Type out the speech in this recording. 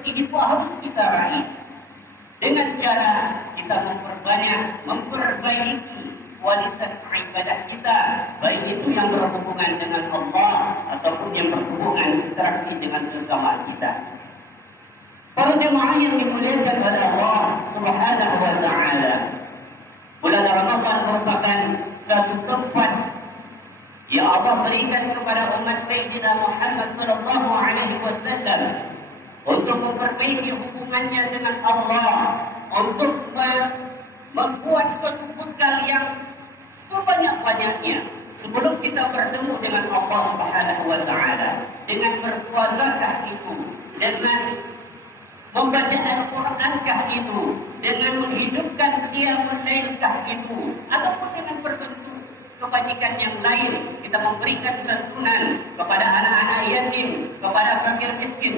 seperti itu harus kita raih dengan cara kita memperbaiki kualitas ibadah kita, baik itu yang berhubungan dengan Allah ataupun yang berhubungan interaksi dengan sesama kita. Para jemaah yang dimuliakan oleh Allah Subhanahu wa taala, bulan Ramadan merupakan satu tempat yang Allah berikan kepada umat Sayyidina Muhammad sallallahu alaihi wasallam untuk memperbaiki hubungannya dengan Allah, untuk membuat suatu bekal yang sebanyak-banyaknya sebelum kita bertemu dengan Allah Subhanahu wa taala, dengan berpuasakah itu, dengan membaca Al-Qur'ankah itu, dengan menghidupkan qiyamul lailkah itu, ataupun dengan berbentuk kebajikan yang lain, kita memberikan santunan kepada anak-anak yatim, kepada fakir miskin,